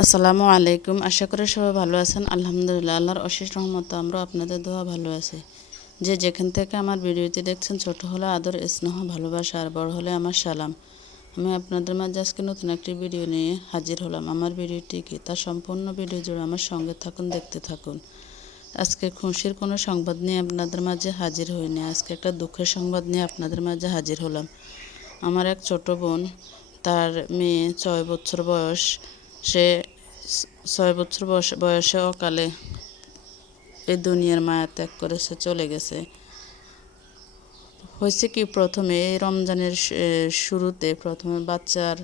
আসসালামু আলাইকুম। আশা করি সবাই ভালো আছেন। আলহামদুলিল্লাহ, আল্লাহর অশেষ রহমতে আমরা আপনাদের দোয়া ভালো আছি। যে যেখান থেকে আমার ভিডিওটি দেখছেন, ছোট হলে আদর, স্নেহ, ভালোবাসা, আর বড় হলে আমার সালাম। আমি আপনাদের মাঝে আজকে নতুন একটি ভিডিও নিয়ে হাজির হলাম। আমার ভিডিওটি কি তার সম্পূর্ণ ভিডিও জুড়ে আমার সঙ্গে থাকুন, দেখতে থাকুন। আজকে খুশির কোনো সংবাদ নিয়ে আপনাদের মাঝে হাজির হইনি। আজকে একটা দুঃখের সংবাদ নিয়ে আপনাদের মাঝে হাজির হলাম। আমার এক ছোট বোন, তার মেয়ে 6 বছর বয়স, সে 6 বছর বয়সে অকালে এই দুনিয়ার মায়া ত্যাগ করে সে চলে গেছে। হয়েছে কি, প্রথমে এই রমজানের শুরুতে প্রথমে বাচ্চার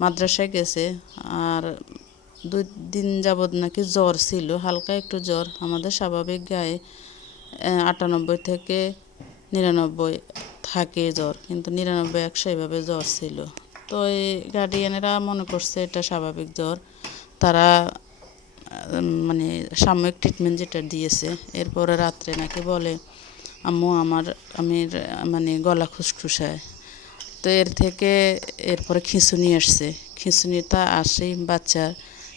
মাদ্রাসায় গেছে, আর 2 দিন যাবৎ নাকি জ্বর ছিল, হালকা একটু জ্বর, আমাদের স্বাভাবিক গায়ে 98 থেকে 99 থাকে জ্বর, কিন্তু 99-100 এভাবে জ্বর ছিল। তো এই গার্ডিয়ানেরা মনে করছে এটা স্বাভাবিক জ্বর। তারা মানে সাময়িক ট্রিটমেন্ট যেটা দিয়েছে, এরপরে রাত্রে নাকি বলে আম্মু আমি মানে গলা খুসখুসায়। তো এরপরে খিঁচুনি আসছে, খিঁচুনিটা আসেই বাচ্চার।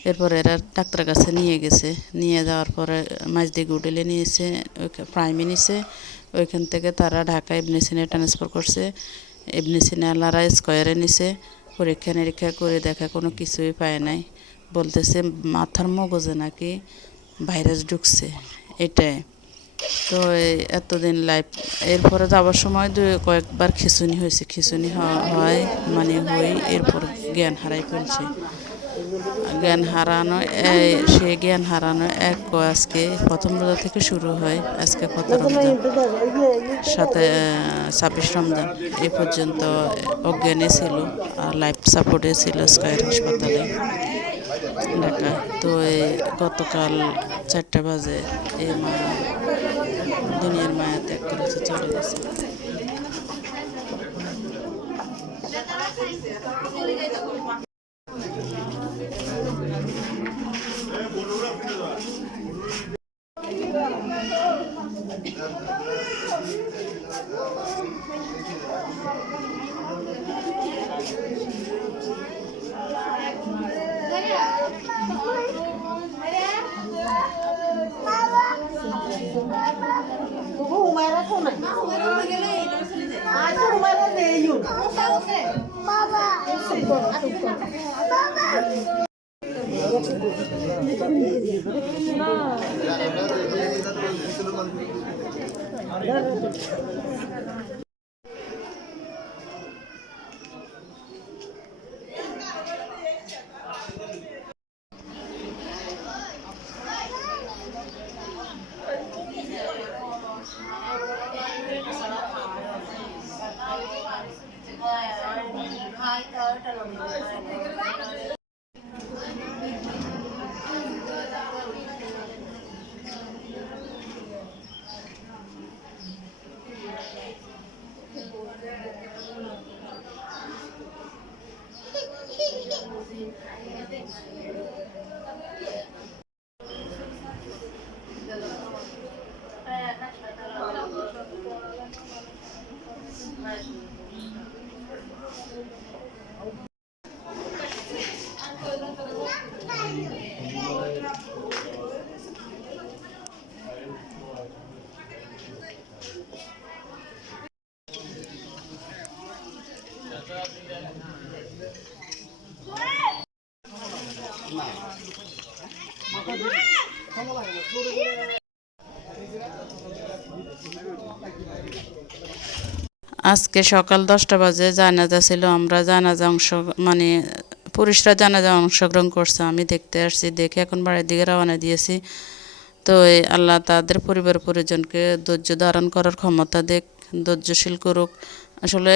এরপরে এরা ডাক্তারের কাছে নিয়ে গেছে, নিয়ে যাওয়ার পরে মাঝদিকে উঠেলে নিয়েছে, প্রাইমে নিছে। ওইখান থেকে তারা ঢাকা ইবনে সিনা ট্রান্সফার করছে। ইবনে সিনা আল্লাহরা স্কয়ারে নিছে। পরীক্ষা নিরীক্ষা করে দেখা কোনো কিছুই পায় নাই। বলতেছে মাথার মগজে নাকি ভাইরাস ঢুকছে, এটাই। তো এতদিন লাইফ, এরপরে যাওয়ার সময় কয়েকবার খিঁচুনি হয়েছে, খিঁচুনি হয় মানে এরপর জ্ঞান হারাই ফেলছে। জ্ঞান হারানো সে জ্ঞান হারানো আজকে প্রথম রোজা থেকে শুরু হয়। আজকে কত রমজান, 26 রমজান। এ পর্যন্ত অজ্ঞানে ছিল, আর লাইফ সাপোর্টে ছিল স্কয়ার হাসপাতালে, ঢাকা। তো গতকাল 4টা বাজে এই মা দুনিয়ার মায়া ত্যাগ করেছে, চলে গেছে। আজকে সকাল 10টা বাজে জানাজা ছিল। আমরা জানাজা মানে পুরুষরা জানাজা অংশগ্রহণ করছে, আমি দেখতে আসছি। দেখে এখন বাড়ির দিকে রওনা দিয়েছি। তো আল্লাহ তাদের পরিবার পরিজনকে ধৈর্য ধারণ করার ক্ষমতা দেখ, ধৈর্যশীল করুক। আসলে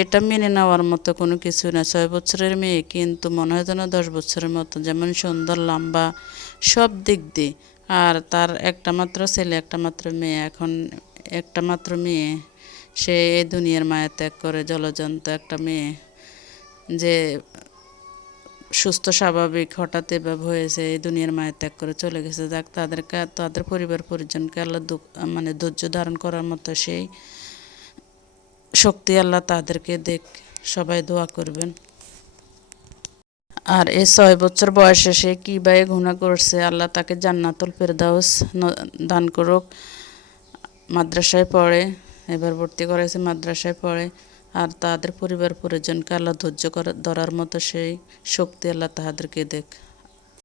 এটা মেনে নেওয়ার মতো কোনো কিছু না। 6 বছরের মেয়ে, কিন্তু মনে হয় যেন 10 বছরের মতো, যেমন সুন্দর, লম্বা, সব দিক দিয়ে। আর তার একটা মাত্র ছেলে, একটা মাত্র মেয়ে। এখন একটা মাত্র মেয়ে, সে এই দুনিয়ার মায়া ত্যাগ করে, জলজন্ত একটা মেয়ে যে সুস্থ স্বাভাবিক হঠাৎ এভাবে হয়েছে, এই দুনিয়ার মায়া ত্যাগ করে চলে গেছে। যাক, তাদের পরিবার পরিজনকে আল্লাহ মানে ধৈর্য ধারণ করার মতো সেই শক্তি আল্লাহ তাদেরকে দেখ। সবাই দোয়া করবেন। আর এই 6 বছর বয়সে সে কী বায়ে গুনাহ করছে, আল্লাহ তাকে জান্নাতুল ফেরদাউস দান করুক। মাদ্রাসায় পড়ে, এবার ভর্তি করেছে মাদ্রাসায় পড়ে। আর তাদের পরিবার পরিজনকে আল্লাহ ধৈর্য ধরার মতো সেই শক্তি আল্লাহ তাহাদেরকে দেখ।